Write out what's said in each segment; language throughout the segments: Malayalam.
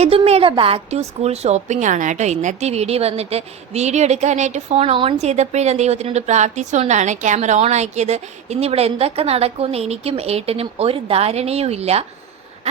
എതുമ്മയുടെ ബാക്ക് ടു സ്കൂൾ ഷോപ്പിംഗ് ആണ് കേട്ടോ ഇന്നത്തെ വീഡിയോ. വന്നിട്ട് വീഡിയോ എടുക്കാനായിട്ട് ഫോൺ ഓൺ ചെയ്തപ്പോഴേ ഞാൻ ദൈവത്തിനോട് പ്രാർത്ഥിച്ചുകൊണ്ടാണ് ക്യാമറ ഓൺ ആക്കിയത്. ഇന്നിവിടെ എന്തൊക്കെ നടക്കുമെന്ന് എനിക്കും ഏട്ടനും ഒരു ധാരണയും ഇല്ല.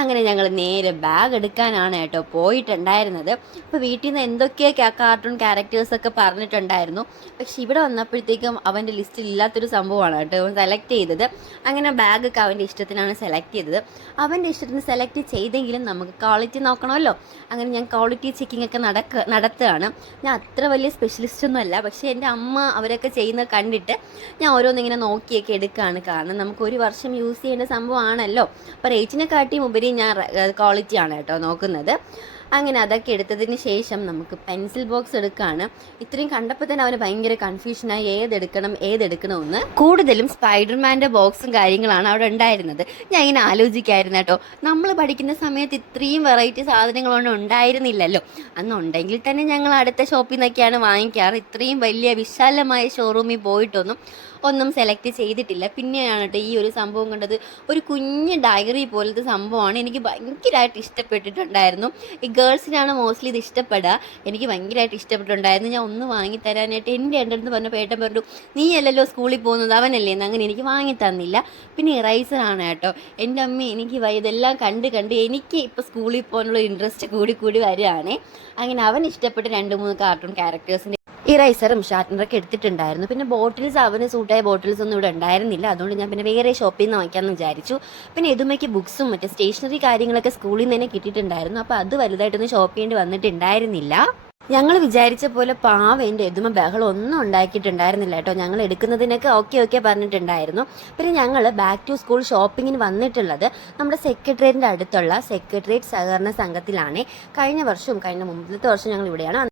അങ്ങനെ ഞങ്ങൾ നേരെ ബാഗ് എടുക്കാനാണ് കേട്ടോ പോയിട്ടുണ്ടായിരുന്നത്. ഇപ്പോൾ വീട്ടിൽ നിന്ന് എന്തൊക്കെയോ കാർട്ടൂൺ ക്യാരക്ടേഴ്സൊക്കെ പറഞ്ഞിട്ടുണ്ടായിരുന്നു. പക്ഷെ ഇവിടെ വന്നപ്പോഴത്തേക്കും അവൻ്റെ ലിസ്റ്റിൽ ഇല്ലാത്തൊരു സംഭവമാണ് കേട്ടോ സെലക്ട് ചെയ്തത്. അങ്ങനെ ബാഗൊക്കെ അവൻ്റെ ഇഷ്ടത്തിനാണ് സെലക്ട് ചെയ്തത്. അവൻ്റെ ഇഷ്ടത്തിന് സെലക്ട് ചെയ്തെങ്കിലും നമുക്ക് ക്വാളിറ്റി നോക്കണമല്ലോ. അങ്ങനെ ഞാൻ ക്വാളിറ്റി ചെക്കിംഗ് ഒക്കെ നടത്തുകയാണ്. ഞാൻ അത്ര വലിയ സ്പെഷ്യലിസ്റ്റൊന്നും അല്ല, പക്ഷേ എൻ്റെ അമ്മ അവരൊക്കെ ചെയ്യുന്നത് കണ്ടിട്ട് ഞാൻ ഓരോന്നിങ്ങനെ നോക്കിയൊക്കെ എടുക്കുകയാണ്. കാരണം നമുക്ക് ഒരു വർഷം യൂസ് ചെയ്യേണ്ട സംഭവമാണല്ലോ. അപ്പോൾ റേറ്റിനെക്കാട്ടിയും ഉപരി ഞാൻ ക്വാളിറ്റിയാണ് കേട്ടോ നോക്കുന്നത്. അങ്ങനെ അതൊക്കെ എടുത്തതിന് ശേഷം നമുക്ക് പെൻസിൽ ബോക്സ് എടുക്കുകയാണ്. ഇത്രയും കണ്ടപ്പോൾ തന്നെ അവന് ഭയങ്കര കൺഫ്യൂഷനായി ഏതെടുക്കണമെന്ന്. കൂടുതലും സ്പൈഡർമാൻ്റെ ബോക്സും കാര്യങ്ങളാണ് അവിടെ ഉണ്ടായിരുന്നത്. ഞാൻ ഇങ്ങനെ ആലോചിക്കായിരുന്നു കേട്ടോ, നമ്മൾ പഠിക്കുന്ന സമയത്ത് ഇത്രയും വെറൈറ്റി സാധനങ്ങളൊന്നും ഉണ്ടായിരുന്നില്ലല്ലോ. അന്നുണ്ടെങ്കിൽ തന്നെ ഞങ്ങൾ അടുത്ത ഷോപ്പിൽ നിന്നൊക്കെയാണ് വാങ്ങിക്കാറ്. ഇത്രയും വലിയ വിശാലമായ ഷോറൂമിൽ പോയിട്ടൊന്നും സെലക്ട് ചെയ്തിട്ടില്ല. പിന്നെയാണ് കേട്ടോ ഈ ഒരു സംഭവം കണ്ടത്. ഒരു കുഞ്ഞ് ഡയറി പോലത്തെ സംഭവമാണ്. എനിക്ക് ഭയങ്കരമായിട്ട് ഇഷ്ടപ്പെട്ടിട്ടുണ്ടായിരുന്നു. ഈ ഗേൾസിനാണ് മോസ്റ്റ്ലി ഇത് ഇഷ്ടപ്പെടുക. എനിക്ക് ഭയങ്കരമായിട്ട് ഇഷ്ടപ്പെട്ടിട്ടുണ്ടായിരുന്നു. ഞാൻ ഒന്ന് വാങ്ങിത്തരാനായിട്ട് എൻ്റെ അടുത്ത് പറഞ്ഞപ്പോൾ ഏട്ടൻ പറഞ്ഞു, നീ അല്ലല്ലോ സ്കൂളിൽ പോകുന്നത്, അവനല്ലേ എന്ന്. അങ്ങനെ എനിക്ക് വാങ്ങി തന്നില്ല. പിന്നെ ഇറൈസറാണ് കേട്ടോ. എൻ്റെ അമ്മ എനിക്ക് ഇതെല്ലാം കണ്ട് എനിക്ക് ഇപ്പോൾ സ്കൂളിൽ പോകാനുള്ള ഇൻട്രസ്റ്റ് കൂടി വരികയാണേ. അങ്ങനെ അവൻ ഇഷ്ടപ്പെട്ട 2-3 കാർട്ടൂൺ ക്യാരക്ടേഴ്സിൻ്റെ ഇറൈസറും ഷാർപ്പനറൊക്കെ എടുത്തിട്ടുണ്ടായിരുന്നു. പിന്നെ ബോട്ടിൽസ് അവന് സൂട്ടായ ബോട്ടിൽസ് ഒന്നും ഇവിടെ ഉണ്ടായിരുന്നില്ല. അതുകൊണ്ട് ഞാൻ പിന്നെ വേറെ ഷോപ്പിൽ നിന്ന് വാങ്ങിക്കാമെന്ന് വിചാരിച്ചു. പിന്നെ ഇതുമയ്ക്ക് ബുക്സും മറ്റേ സ്റ്റേഷനറി കാര്യങ്ങളൊക്കെ സ്കൂളിൽ നിന്ന് തന്നെ കിട്ടിയിട്ടുണ്ടായിരുന്നു. അപ്പോൾ അത് വലുതായിട്ടൊന്നും ഷോപ്പ് ചെയ്യേണ്ടി വന്നിട്ടുണ്ടായിരുന്നില്ല. ഞങ്ങൾ വിചാരിച്ച പോലെ പാവേൻ്റെ എതുമ ബഹളം ഒന്നും ഉണ്ടാക്കിയിട്ടുണ്ടായിരുന്നില്ല കേട്ടോ. ഞങ്ങൾ എടുക്കുന്നതിനൊക്കെ ഓക്കെ പറഞ്ഞിട്ടുണ്ടായിരുന്നു. പിന്നെ ഞങ്ങൾ ബാക്ക് ടു സ്കൂൾ ഷോപ്പിങ്ങിന് വന്നിട്ടുള്ളത് നമ്മുടെ സെക്രട്ടേറിയറ്റിൻ്റെ അടുത്തുള്ള സെക്രട്ടേറിയറ്റ് സഹകരണ സംഘത്തിലാണ്. കഴിഞ്ഞ മുമ്പത്തെ വർഷം ഞങ്ങൾ ഇവിടെയാണ്